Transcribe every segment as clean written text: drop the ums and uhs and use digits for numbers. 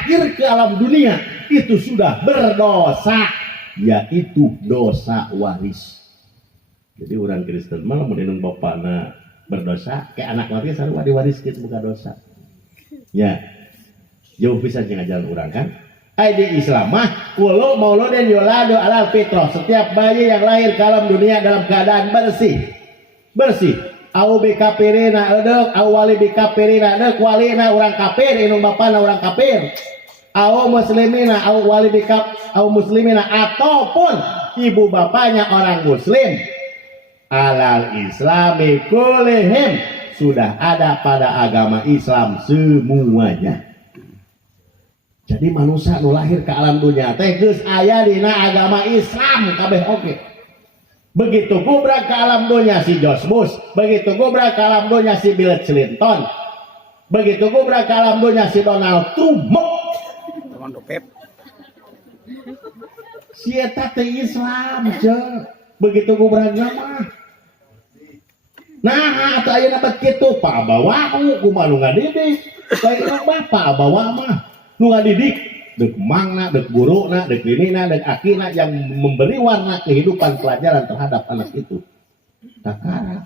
lahir ke alam dunia itu sudah berdosa, yaitu dosa waris. Jadi orang Kristen malah menenun bapakna berdosa, kayak anak mati sarua diwaris gitu bukan dosa. Ya, jauh bisa ngajaran orang kan. Di Islam mah kulo mauludin yuladu alal fitrah, setiap bayi yang lahir ke alam dunia dalam keadaan bersih. Au bikapirina edek, au wali bikapirina edek, walina orang kafir, inung bapana orang kafir. Au muslimina, au wali bikap, au muslimina ataupun ibu bapanya orang muslim. Alal islami kulihim, sudah ada pada agama Islam semuanya. Jadi manusia nu lahir ke alam dunia teh geus aya dina agama Islam kabeh oke. Begitu gubrak ke alam dunia si George Bush, begitu gubrak ke alam dunia si Bill Clinton, begitu gubrak ke alam dunia si Donald Trump. Si eta teh Islam jeung begitu gubrakna mah. Nah, atuh ayeuna bet kitu Pak Bawahu kumaha nu ngadidik. Baik bapak bawa mah nu ngadidik dek mangna, dek guruna, dek dinina, dek akina yang memberi warna kehidupan pelajaran terhadap anak itu. Takara.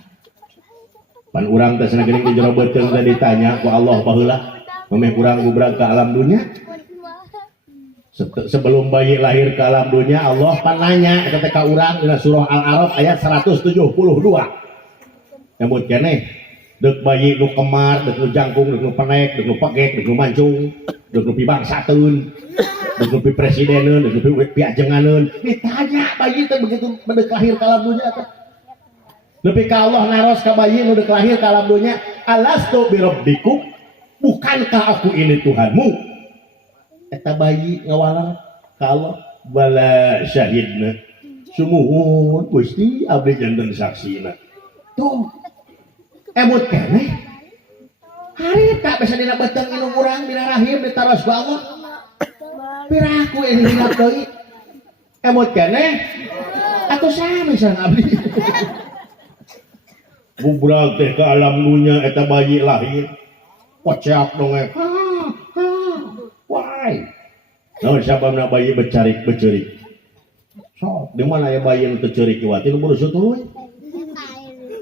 Pan urang teh cenah geuning di jero beuteung teh ditanya ku Allah baheula, memeh urang gubrak ke alam dunia. Sebelum bayi lahir ke alam dunia Allah pan nanya ketika urang dina surah Al-A'raf ayat 172. Nyebut keneh dek bayi nu kemar, dek nu jangkung, dek nu penek, dek nu pegek, dek nu mancung, dek nu pibangsateun, dek nu presideneun, dek nu piajenganeun. Ditanya bayi teh begitu dek lahir ke alam dunia teh. Nepi ka Allah naros ka bayi nu dek lahir ke alam dunia, alastu birabbikum, bukankah aku ini Tuhanmu? Eta bayi ngawalar ka Allah, bala syahidna. Sumuhun Gusti abdi janten saksina. Tuh emut keneh hari tak bisa dina beteng inung urang dina rahim ditaros ku Allah piraku ini hilap deui emut keneh atuh sami sareng abdi bubrag teh ke alam dunya eta bayi lahir kocak dongeng why naon sababna bayi becerik sok di mana ya bayi nu teu ceurik ieu teh nu burusut tuluy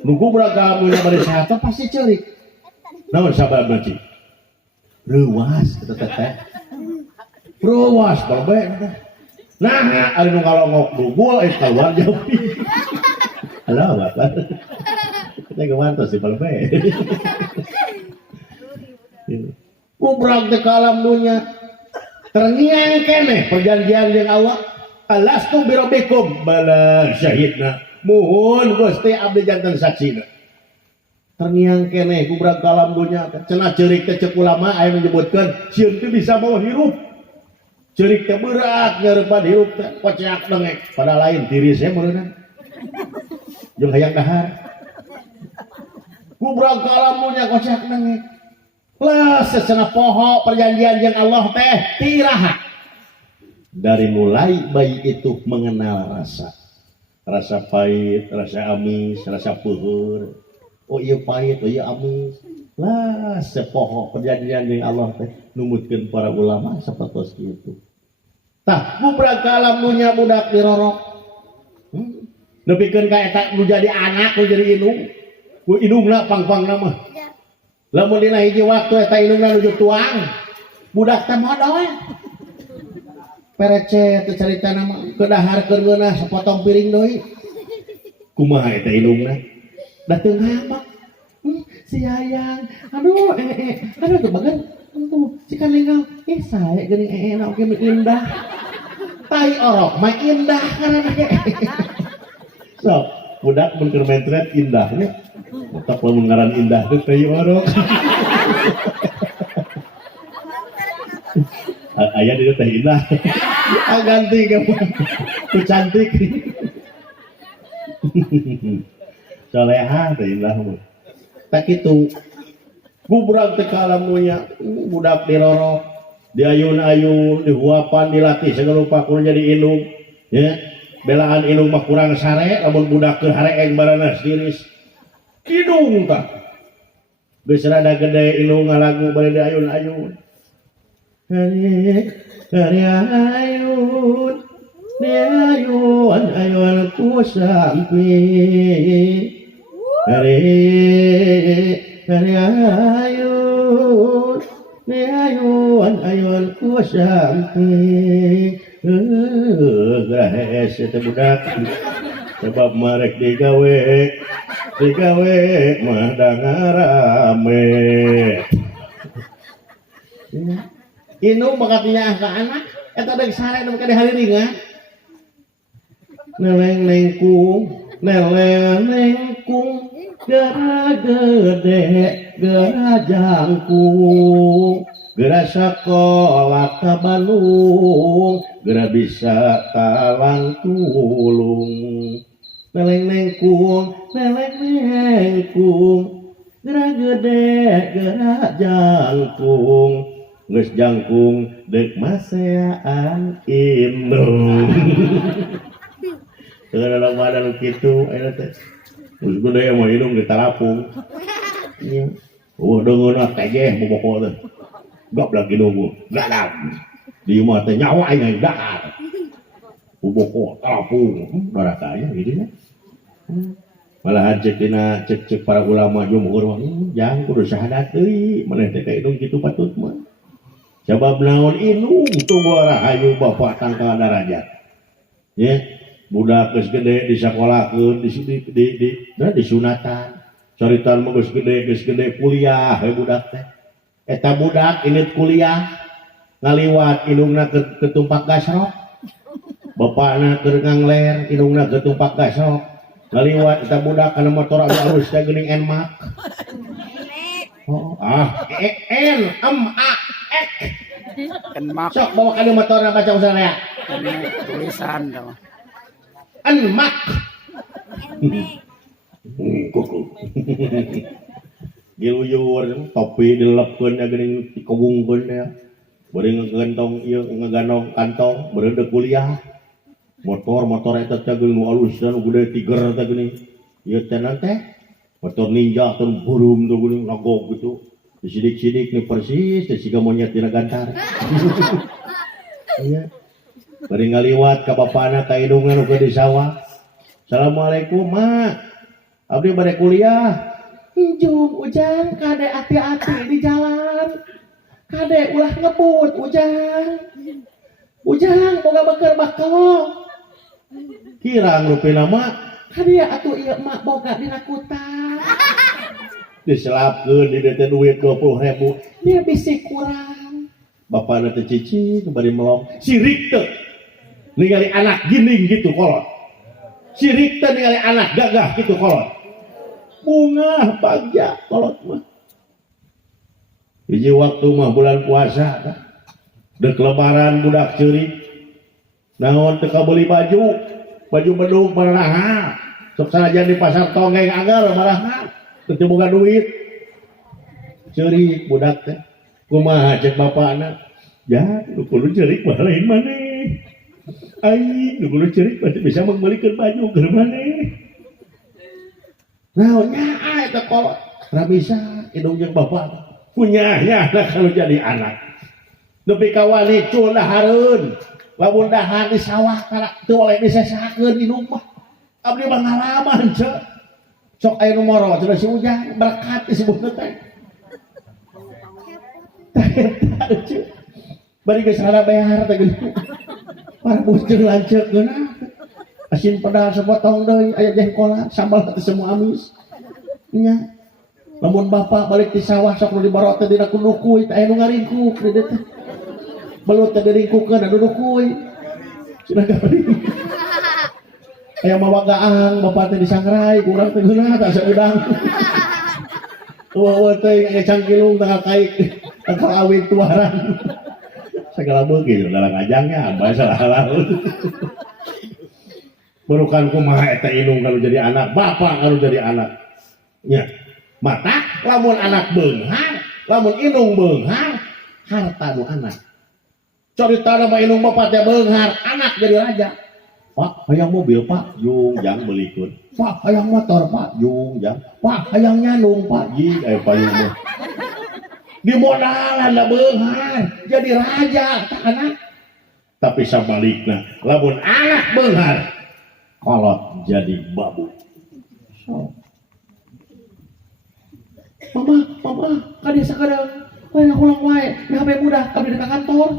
nunggu beragam punya bari sehat pasti cerik. Namun sabab nanti ruas kita teh ruas balbe nah ari nu ngalongok dugul keluar jauh halo bapak kita gemantos si balbe kubrak di alam dunia terngiang keneh perjanjian dengan Allah alastu birabbikum bala syahidna muhun Gusti abdi janten saksina. Terngiang keneh kubrak ka alam dunya cenah ceurik teh ceuk ulama aya menyebutkeun sieun teh bisa mau hirup. Ceurik teh berat nyareupan hirup teh kocak dengek pada lain tirisnya meureunna. Jeung hayang dahar. Kubrak ka alam dunya kocak dengek. Lah secenah poho perjanjian jeung Allah teh tiraha. Dari mulai bayi itu mengenal rasa pahit, rasa amis, rasa peuheur. Oh iya pahit, oh iya amis. Lah sepoho perjanjian dengan Allah teh numutkeun para ulama sapertos kitu. Tah bubrag ka alam dunya budak dirorok. Nepikeun ka eta nu jadi anak, nu jadi indung. Ku indungna pang-pangna mah. Lamun dina hiji waktu eta indungna nuju tuang. Budak teh modal. Perece teh carita nama kedaharkeun geunah sapotong piring deui. Kumaha eta indungna? Da teu ngambak. Si hayang. Aduh aduh teu bagan. Tuh si kalenggang. Sae geuning na oge indah. Tai orok mah indah karana ge. Sok budak mun keur mentret indahnya. Tetep lamun ngaran indah teh tai orok. Ayah dia teh indah. Ganti kamu. Tu cantik. Soleha teh indah. Tak kitu. Bubrag teh ka alam dunya, budak dirorok, diayun-ayun, dihuapan, dilatih segala rupa kudu jadi indung. Ya. Belaan indung mah kurang sare, lamun budak keur hareeng barana siris. Indung tah. Geus rada gede indung ngalagu bari diayun-ayun. Hari ayun ni ayun ku sampai hari ayun ni ayun ku sampai gahes itu budak sebab marek digawe madang rame inu bakatnya ke anak eta deuk sare nu ka dihaliringan neleng nengkung gara gede gara jangkung gara sekolah ka Bandung gara bisa talang tulung neleng nengkung gara gede gara jangkung geus jangkung dek maseaan indung dalam badan kitu eta teh geus gede mah indung ditarapung nya deungeuna tegeh boboko teh goblok indung gagal di imah teh nyawa nya dahar boboko tarapung darah aya gitu ya malah cek para ulama jumhur jang kudu syahadat deui maneh teh ka indung kitu patut mah sebab naon indung tunggu rahayu bapak tangkal darajat ya budak geus gede disakolahkeun di sunatan caritan mah geus gede kuliah budak teh eta budak init kuliah ngaliwat indungna ketumpak gasrok bapakna keur ngangler indungna ketumpak gasrok ngaliwat eta budak kana motor alus teh geuning enmak sok bawa kali motorna baca usaha ya tulisan dong enmak kuku giluyur topi dilepkeun ya geuning dikobungkeun ya bari ngegantong ieu ngegandong kantong beureudeuk kuliah motor eta teh geuning nu alus nu gede tiger teh geuning ieu teh teh motor ninja teh burum teh geuning nagog gitu sidik-sidik nih persis siga monyet dina gantar iya bari ngaliwat ka bapana ka indungan uga di sawah assalamualaikum mak abdi bade kuliah injung ujang kade hati-hati di jalan kade ulah ngebut ujang boga beker bakal kirang rupina mak kade atuh ieu mak boga dina kutang diselapkeun di teh duit 20.000 dia bisi kurang bapana teh cici bari melong sirik teh ningali anak gining gitu kolot sirik teh ningali anak gagah gitu kolot bunga bagja kolot mah hiji waktu mah bulan puasa deuk lebaran budak ceurik naon teu kabeli baju bedug maraha sok sanajan di pasar tonggeng anggar maraha teu boga duit ceurik budak teh kumaha cek bapana ya nu kudu ceurik mah lain maneh ai nu kudu ceurik pasti bisa membelikan baju keur maneh naonnya eta kolot ra bisa indung jeung bapak punyanya anak kalau jadi anak nepi ka wali cul dahareun lamun dahar di sawah kana teu oleh disesakeun indung mah abdi mah ngalaman ceuk sok aya nu moro cenah si ujang berkat disebutna teh bari geus rada behar teh geuning para bujeur lanceuk geunah asin pedas sepotong deui aya jengkola sambal teh semua amis nya lamun bapak balik di sawah sok nu dibarot teh dina kundukuy teh aya nu ngaringkuk di dieu teh belut teh diringkukeun anu dukuy cenah garing aya mawagaang bapak teh disangrai kurang teh geunah tak saudang eueuh teh aya cangkilung tanggal kaik tanggal awit tuaran segala beuki dalang ajangnya bahasa laut burukan kumaha eta indung kalau jadi anak bapak kalau jadi anak nya mata lamun anak beunghar lamun indung beunghar harta nu anak carita mah indung bapak teh beunghar anak jadi raja. Pak, hayang mobil Pak, Jung jang belikeun. Pak, hayang motor Pak, Jung jang. Pak, hayang nyandung Pak, Ji, payung mah. di modalan da beunghar jadi raja tak anak. Tapi sabalikna lamun anak beunghar kolot jadi babu. So. Mama, kan dia sakadang lain aku ulang wae, di HP mudah, abdi dekat kantor.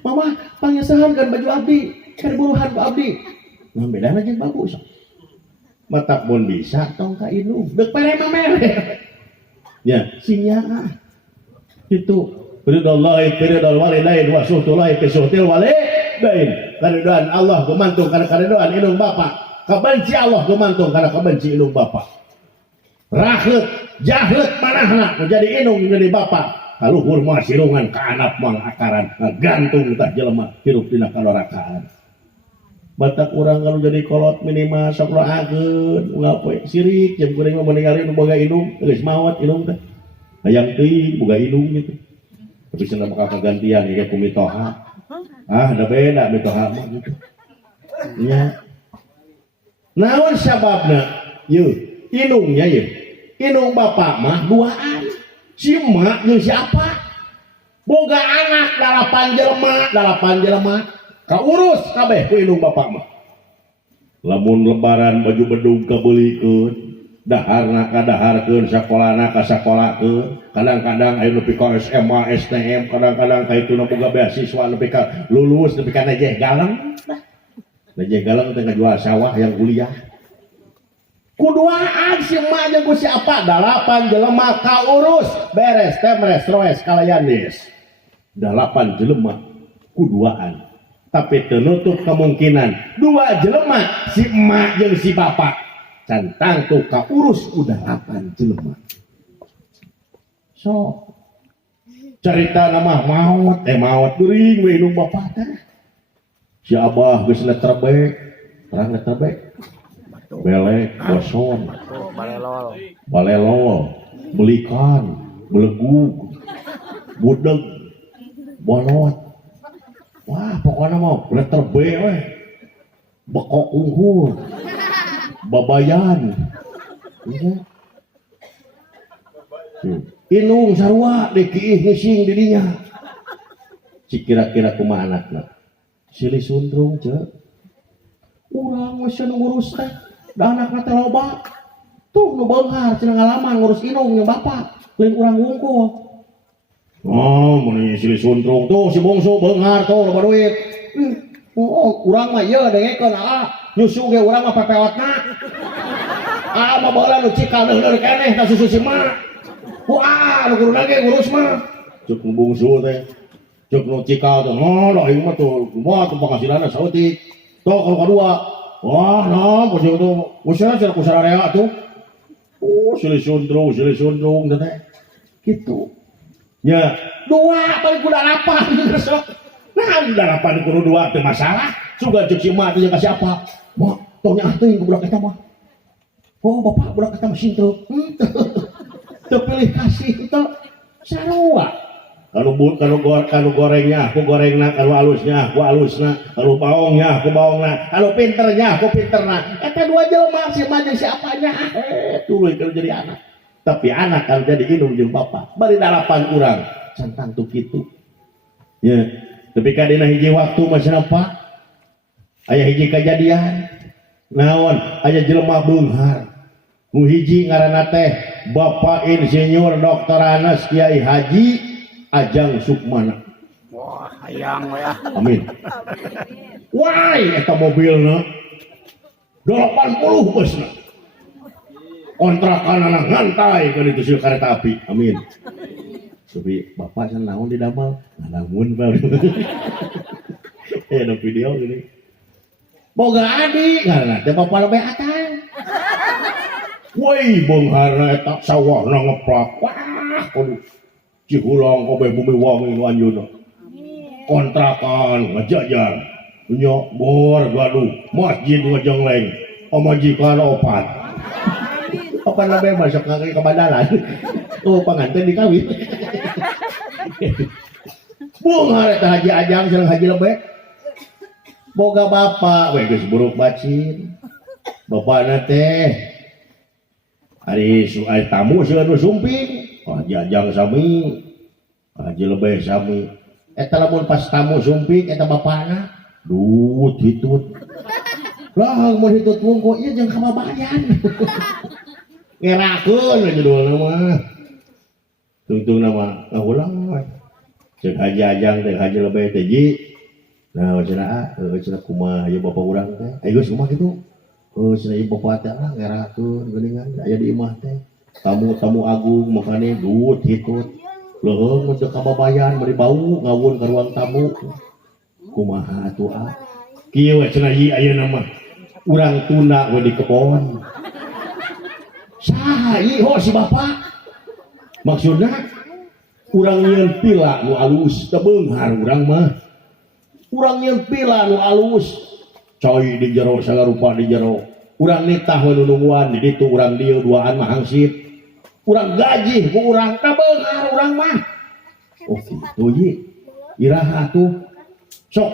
Mama, pangesahan kan baju abdi, kan buruhan ku abdi. Nah bedana jeung babu sok. Mata pun bisa tong ka indung, deuk pere mamere. Ya, sinya itu ridwallahi ridwal walidain wa suhtullahi fi suhtil walidain. Karidaan Allah gumantung kana karidaan indung bapa. Kabenci Allah gumantung kana kabenci indung bapa. Rahet jahet manahna jadi indung jadi bapa. Kaluhur mah sirungan ka anak mah akaran gantung tah jelema hirup dina kalarakaan. Batak urang kalau jadi kolot minimal sakuraakeun ulah poe sirik jam kuring mah meninggalin nu boga indung geus mawat indung teh. Hayang teuing boga indung gitu. Tapi cenah bakal kagantian ieu ku mitoha. Da beda mitoha mah gitu. Nya. Naon sababna? Yeuh, indungnya yeuh. Indung bapak mah duaan. Si emak jeung siapa? Boga anak dalapan jelema. Kaurus kabeh ku indung bapak mah. Lamun lebaran baju bedug kabeulikeun, daharna kadaharkeun, sakolana ka sakolahkeun. Kadang-kadang aya nepi ka SMA, STM, kadang-kadang ka itu boga beasiswa nepi ka lulus, nepi ka najeh galang. Najeh galang teh ngajual sawah yang kuliah. Kuduaan si emak jeung ku siapa? Dalapan jelema kaurus, beres teh meres roes kalayan geus. Dalapan jelema kuduaan. Tapi ternutup kemungkinan dua jelema si emak jeung si bapak cantang tuh kaurus udah 8 jelema. So cerita nama maut geuring we indung bapak teh. Si abah geus letrebek, terang letrebek. Belek, boson, balelol, belikan, belegug, budeg, bolot. Wah, pokoknya mau letter B weh. Bekok unggul. Babayan. Iya. Inung sarua dikiih ngising di dinya. Si kira-kira kumaha anakna? Silih sundrung ceuk. Urang masih ngurus teh. Da anakna teh loba. Tuh nu beunghar cenah ngalaman ngurus inung jeung bapak. Lain urang wungkul. Oh, mun silih suntrung tuh si bungsu beunghar tuh loba duit. Urang mah ieu dengekeun nyusu ge urang mah pepeotna. Mah baheula nu cikal deuleur keneh ka susu si mak. Nu guruna ge ngurus mah. Cuk nu bungsu teh. Cuk nu cikal teh, da ieu mah tuh kumaha tuh penghasilanna saeutik. Tuh kalau kadua. Wah, naon pojok tuh. Usaha cenah ku sararea tuh. Silih suntrung teh. Kitu. Ya, dua paling kuda lapan besok. Nah, udah lapan kudu dua teh masalah. Sugan cuci mah teh ka siapa? Mah, tong nya teuing ku budak eta mah. Oh, bapak budak eta mah sintruk. Teu pilih kasih itu sarua. Kalau gorengnya aku gorengna, kalau halusnya aku halusna, kalau baongnya aku baongna, kalau pinternya aku pinterna. Eta dua jelema si mah jeung siapanya. Tuluy keur jadi anak. Tapi anak kan jadi indung jeung bapak. Bari 8 urang cantang tuh kitu. Ya, tapi kadina hiji waktu masih Pak. Aya hiji kejadian. Naon? Aya jelema beunghar. Nu hiji ngaranna teh Bapak Insinyur Dr. Anas Kiai Haji Ajang Sukmana. Wah, hayang ya. Amin. Wah, eta mobilna 80 busna. Kontrakan anak ngantai kan itu sil kereta api. Amin. Tapi bapak san naon di damel? Ngalamun baru. Ada video gini. Boga adik karena teh bapak lebih atang. Woi, beungharna eta sawahna ngeplak. Wah, kudu Cihulong kobe bumi wangi nu anjeunna. Kontrakan ngajajar. Nya bor gaduh, masjid ngajengleng. Pamajikan opat. Apa nabe masuk ke bandaran? Oh, pengantin dikawin. Beunghar eta Haji Ajang sareng Haji Lebek. Boga bapak we geus buruk bacin. Bapakna teh ari tamu seueur nu sumping. Haji Ajang sami, Haji Lebeh sami. Eta lamun pas tamu sumpik eta bapana, duh hitut. Lah mun hitut wungku ieu jeung kababayan. Ngerakeun judulna mah. Tungtung nama ngahulang we. Ceuk Haji Ajang teh Haji Lebeh teh ji. Nah, cenah kumaha ieu bapak urang teh. Geus kumaha kitu? Cenah ieu bapak teh lah ngerakeun geuningan aya di imah teh. Tamu agung makanya duit hitut leuheung mun teu kababayan bari bau ngawun ka ruang tamu kumaha atuh kieu we cenah ieu ayeuna mah urang tuna we di kebon saha ieu si bapak maksudna urang nyieun pila nu alus teu beunghar urang mah urang nyieun pila nu alus coy di jero sagarupa di jero urang nitah we nunungguan di ditu urang dieu duaan mah hangsit urang gaji ku urang beunghar urang mah oh kitu ye iraha tuh sok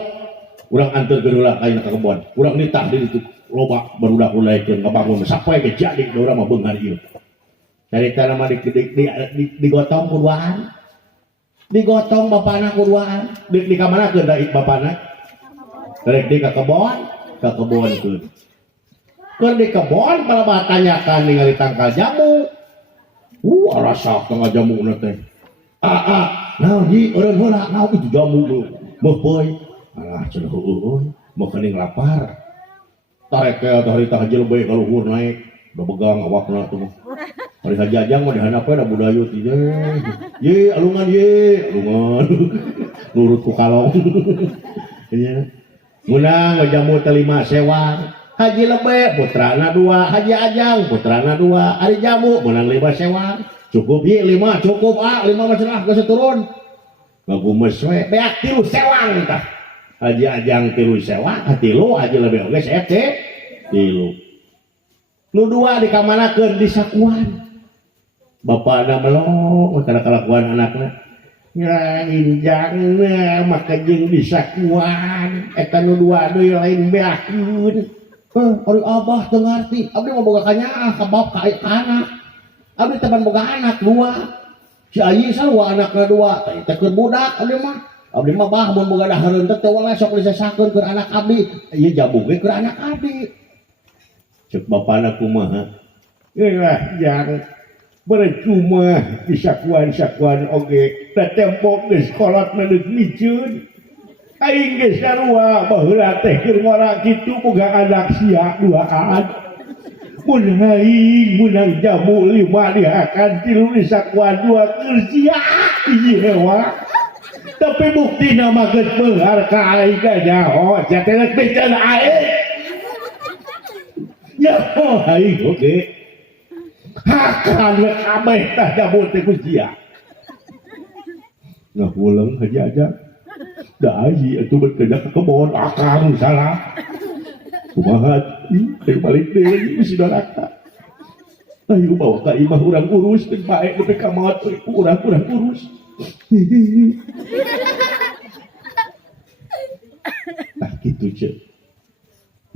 urang anterkeun heula ka ka kebon urang nitah di ditu loba barudak ulaykeun ka bangun sapoe ge jadi urang mah beunghar ieu carita mah digotong ku duaan digotong bapana ku duaan di kamanakeun da bapana rek di ka kebon keun keur di kebon bala tanyakan ningali tangkal jamu rasa tengah jamu teh naon di eureun heula naon itu jamu meuh poe alah cenah heueuh meuh kening lapar tarek teh harita Haji Lebeh kaluhur naik udah begang awakna tuh hari Haji Ajang mah dihandap da budayut ye alungan nurut ku kalong nya munang jamu teh 5 sewang Haji Lebeh putrana 2 Haji Ajang putrana 2 ari jamu menang 5 sewang cukup ieu 5 cukup 5 mah cenah geus turun ngagumes we beak 3 sewang tah Haji Ajang 3 sewang 3 Haji Lebeh oge sete 3 nu 2 dikamanakeun di sakuan bapana melong kana kalakuan anakna ya injangna maka jeung di sakuan eta nu 2 deui lain beakeun ari abah teu ngarti abdi mah boga kanyaah ka bab ka anak abdi teh boga anak 2 si ayi sarua anakna 2 teh keur budak abdi mah bah mun boga dahareun teh wae sok disesakeun keur anak abdi ieu jamu ge keur anak abdi ceuk bapana kumaha lah yang percuma disakuan-sakuan oge teh tembok geus kolotna deuk miceun aing geus sarua baheula teh keur ngora kitu boga anak sia 2an mun aing munang jamu 5 dihakan 3 disakuan 2 keur sia ieu hewa tapi buktina mah geus beunghar ka aing ka nyaho jatena becan aing nyaho aing oge hakan we kabeh tah jamu teh ku sia ngahuleung Haji Ajang da ayi atuh bekerja ke kebon akang salah kumaha teh balik deui si doraka ayo bawa ka imah urang urus teh bae nepi ka maot urang urus tah kitu ceuk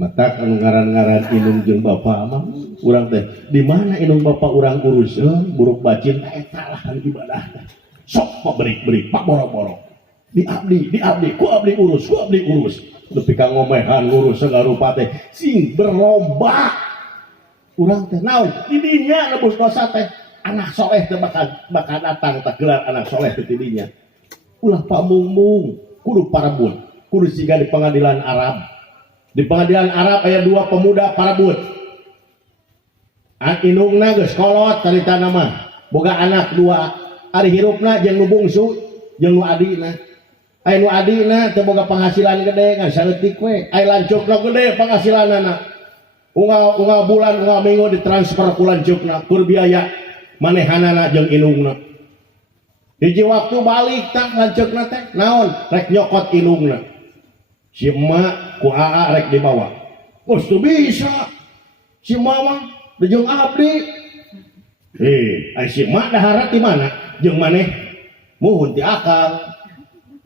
mata anu ngaran-ngaran indung jeung bapa mah urang teh di mana indung bapa urang urus buruk bacin eta lah ibadah sok pabrik-brik pak boro-boro di abdi ku abdi urus nepi ka ngomehan ngurus sagarupa teh sing berlomba urang teh naon di dinya nebus dosa teh anak soleh teh bakal datang teh gelar anak soleh teh di dinya ulah pamungmung kudu parabut kudu siga di pengadilan Arab aya 2 pemuda parabut indungna geus kolot caritana mah boga anak 2 ari hirupna jeung nu bungsu jeung nu adina anu adina teu boga penghasilan gede ngan saeutik we aya lancukna gede penghasilanana unggal bulan unggal minggu ditransfer ku lancukna keur biaya manehanana jeung indungna hiji waktu balik tak lancukna teh naon rek nyokot indungna si emak ku aa rek dibawa geus teu bisa si mama jeung abdi ai si emak dahara di mana jeung maneh muhun ti akang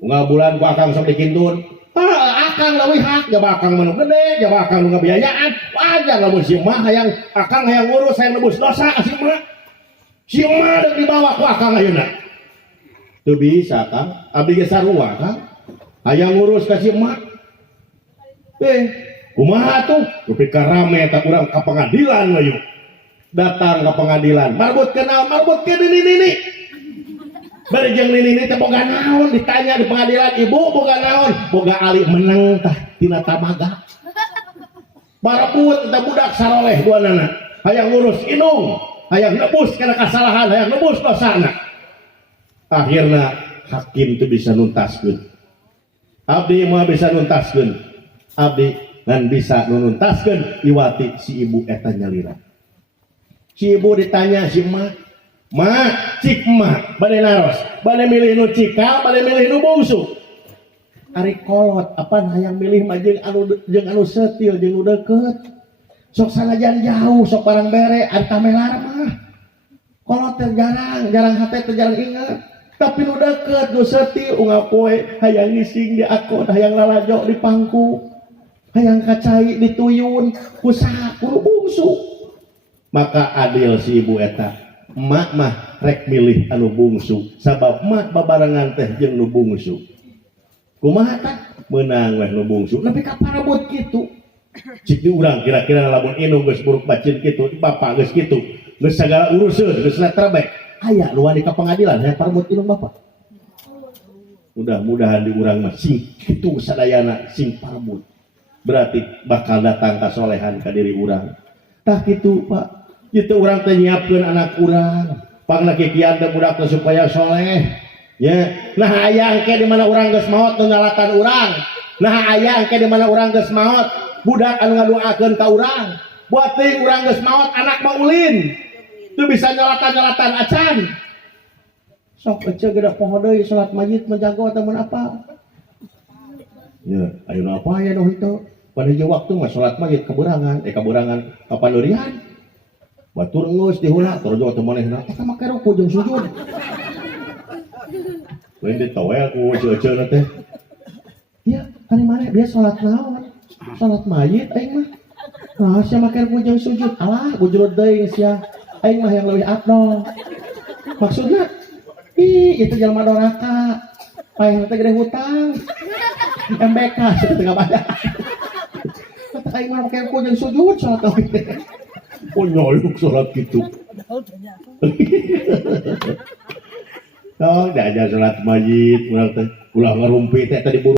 unggal bulan ku akang sok dikintun akang leuwih hak jaba akang manu gede jaba akang nu ngabiayaan wajar lamun si mah hayang akang hayang ngurus hayang nebus dosa si mah Si emak dek dibawa ku akang ayeuna. Teu bisa Kang, abdi ge sarua Kang. Hayang ngurus ka si emak. Kumaha tuh? Ketika rame tak urang ka pengadilan we yuk. Datang ke pengadilan, marbut kenal, marbut ke ini. Bari jeung nini teh boga naon ditanya di pengadilan, ibu boga naon? Boga ali menang tah tina tamaga. Marbut eta budak saroleh duanana. Hayang ngurus inung, hayang nebus kana kasalahan, hayang nebus dosana. Akhirna hakim itu bisa nuntaskeun. Abdi mah bisa nuntaskeun. Abdi ngan bisa nuntaskeun iwati si ibu eta nyalira. Si ibu ditanya si emak, "Mak, cik emak bade naros, bade milih nu cikal, bade milih nu bungsu." Ari kolot, apa hayang milih mah jeung anu setil jeung nu deukeut. Sok sanajan jauh, sok barang bere, ari tamelar mah. Kolot teh jarang hate teh jarang ingat. Tapi nu deukeut, nu setil unggal poe hayang ngising di akod, hayang lalajo di pangku, hayang kacai dituyun, kusaha kudu bungsu. Maka adil si ibu eta, emak mah rek milih anu bungsu, sabab emak babarengan teh jeung nu bungsu. Kumaha tah? Meunang weh nu bungsu. Nepi ka parabot kitu. Cik di urang kira-kira lamun inung geus buruk bacin kitu, bapak geus kitu, geus sagala uruseun, geus letrebek. Aya nu wani ka pengadilan hayang parabot inung bapak. Mudah-mudahan di urang mah sing kitu sadayana sing parabot. Berarti bakal datang kasolehan ka diri urang. Tah kitu Pak. Itu orang teh nyiapkeun anak urang, pangna kikian teh budak teh supaya soleh. Ya, nah hayang ke di mana urang geus maot nu nyalatan urang. Nah hayang ke di mana urang geus maot budak anu ngadoakeun ka urang. Buat teuing urang geus maot anak maulin. Teu bisa nyalatan-nyalatan acan. Sok ece geda poho deui salat mayit menjago atau mun apa. Ya, ayeuna apa aya nu hitu? Pada hiji waktu mah salat mayit kaburangan kapanurian. Batur ngeus dihuna torojo teu manehna eta make ruku jeung sujud. Lain ditowel ku ceu-ceuna teh. Ya, kan maneh dia salat naon? Salat mayit aing mah. Nah, sia make ruku jeung sujud. Alah, bujurud deui sia. Aing mah yang leuwih afdol. Maksudna itu jelema doraka. Paeh teh gede hutang. MBK teu bayar. Kata aing mah make ruku jeung sujud salat mayit. Oh nyolok sholat gitu. Oh, diajar sholat mayit, ulah ngerumpi teh tadi